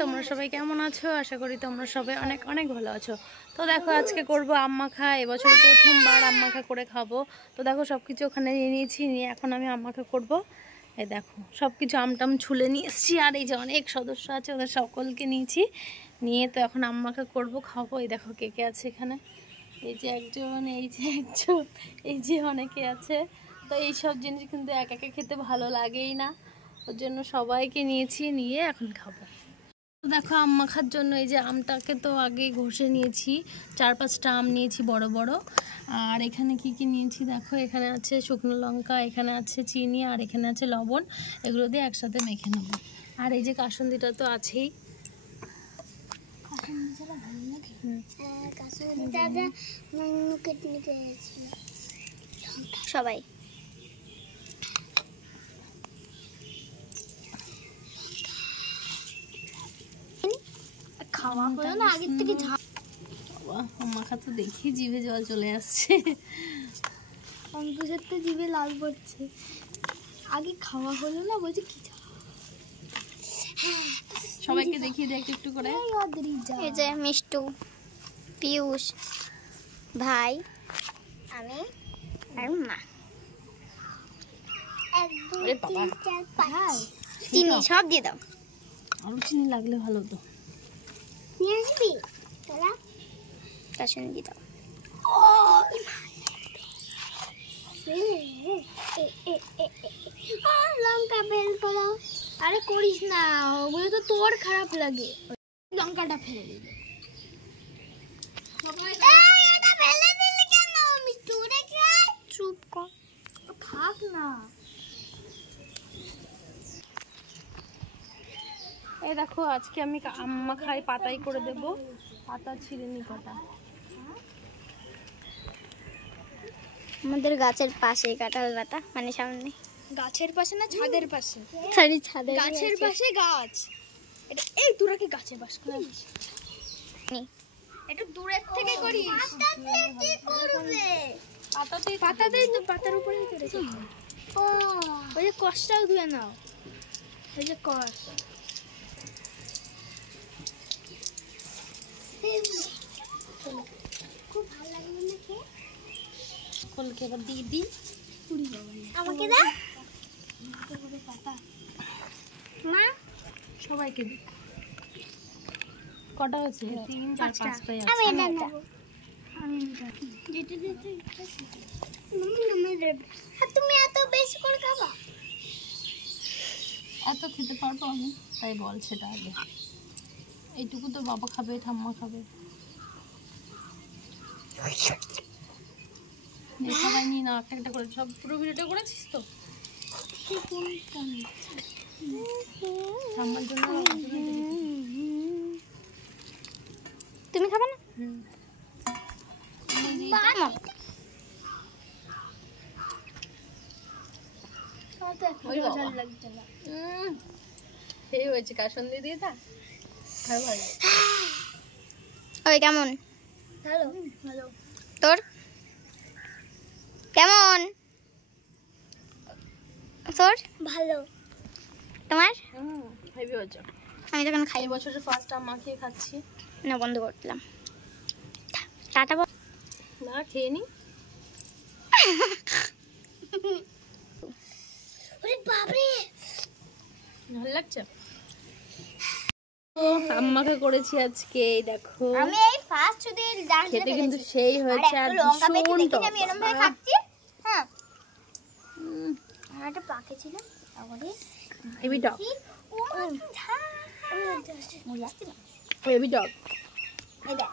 তোমরা সবাই কেমন আছো? আশা করি তোমরা সবাই অনেক অনেক ভালো আছো। তো দেখো আজকে করবো আম মাখা। এবছর প্রথমবার আম মাখা করে খাবো। তো দেখো সব কিছু ওখানে নিয়ে নিয়েছি, নিয়ে এখন আমি আম মাখা করবো। এই দেখো সব কিছু আমটাম ছুলে নিয়ে এসেছি, আর এই যে অনেক সদস্য আছে ওদের সকলকে নিয়েছি, নিয়ে তো এখন আম মাখা করবো, খাবো। এই দেখো কে কে আছে এখানে, এই যে একজন, এই যে একজন, এই যে অনেকে আছে। তো এইসব জিনিস কিন্তু একা একা খেতে ভালো লাগেই না, ওর জন্য সবাইকে নিয়েছি, নিয়ে এখন খাবো। তো দেখো আম মাখার জন্য এই যে আমটাকে তো আগে ঘষে নিয়েছি, 4-5টা আম নিয়েছি বড় বড়। আর এখানে কি কি নিয়েছি দেখো, এখানে আছে শুকনো লঙ্কা, এখানে আছে চিনি, আর এখানে আছে লবণ। এগুলো দিয়ে একসাথে মেখে নেবো। আর এই যে কাসুন্দিটা তো আছেই। সবাই খাওয়া হলো না আগের থেকে। মাখা তো দেখি জিভে জল চলে আসছে, অঙ্কুশের তো জিভে লাল পড়ছে। আগে খাওয়া হলো না, বলছে কি সবাইকে দেখিয়ে দেয় একটু একটু করে। এই যে মিষ্টু, পিয়ুষ, ভাই, আমি আর মা। 1 2 3 4 5 চিনি সব দিয়ে দাও। আরো চিনি লাগলে ভালো তো। নিয়ে আসবি তোরা, কাসুন দিয়ে দাও। লঙ্কা ফেল করো। আরে করিস না, ওগুলো তো তোর খারাপ লাগে। লঙ্কাটা ফেলে দিবি। এটা ফেলে দিলি কেন? মিষ্টু রেখে চুপ কর, থাক না। এই দেখো আজকে আমি আম মাখায় পাতাই করে দেব, পাতা ছিঁড়ে নি কটা। আমাদের গাছের পাশে কাঁঠাল পাতা, মানে সামনে। গাছের পাশে না ছাদের পাশে? সরি ছাদে। গাছের পাশে গাছ। এটা এই তোরা কি গাছের পাশ করিস? একটু দূরের থেকে করিস। পাতাতে কি করবে? পাতাতেই তো, পাতার উপরেই করেছি। ও ওই যে কষটাও ধুয়ে নাও, এই যে কষ। খুব ভালো লাগলো না খেয়ে। কলকে এবার দিয়ে দিই। আমাকে দাও পাতা মা, সবাইকে দিই। কটা হয়েছে? 3 4 5টাই আছে। আমি এটা নেব। আমি যেটা যেটা তুমি এত বেশি করে খাবা? এত খেতে পারবো আমি? তাই বল সেটা আগে। এইটুকু তো বাবা খাবে, ঠাম্মা খাবে, সবাই নিয়ে না একটা একটা করে। সব পুরো ভিডিওটা করেছিস তো? ঠাম্মার জন্য তুমি খাবে না? সেই হয়েছে কাসুন্দি দিয়ে তা আর ভালো। ওই কেমন? ভালো ভালো। তোর কেমন? তোর ভালো। তোমার? হেভি হয়েছে। আমি যখন খাই এই বছরের ফার্স্ট আম মাখিয়ে খাচ্ছি। না, বন্ধ করলাম। টাটা বল না, খেয়ে নি। ওরে বাপরে, ভালো লাগছে। আম মাখা করেছি আজকে, দেখো আমি এই ফার্স্ট যদি ডান্স খেতে কিন্তু সেই হয়েছে। আর লঙ্কা বেশি ভীষণ দেখি টক। আমি এরকম ভাবে খাচ্ছি। হ্যাঁ, একটা পাকে ছিল তারপরে হেভি টক, ও মা ঝাল। হেভি টক। এই দেখ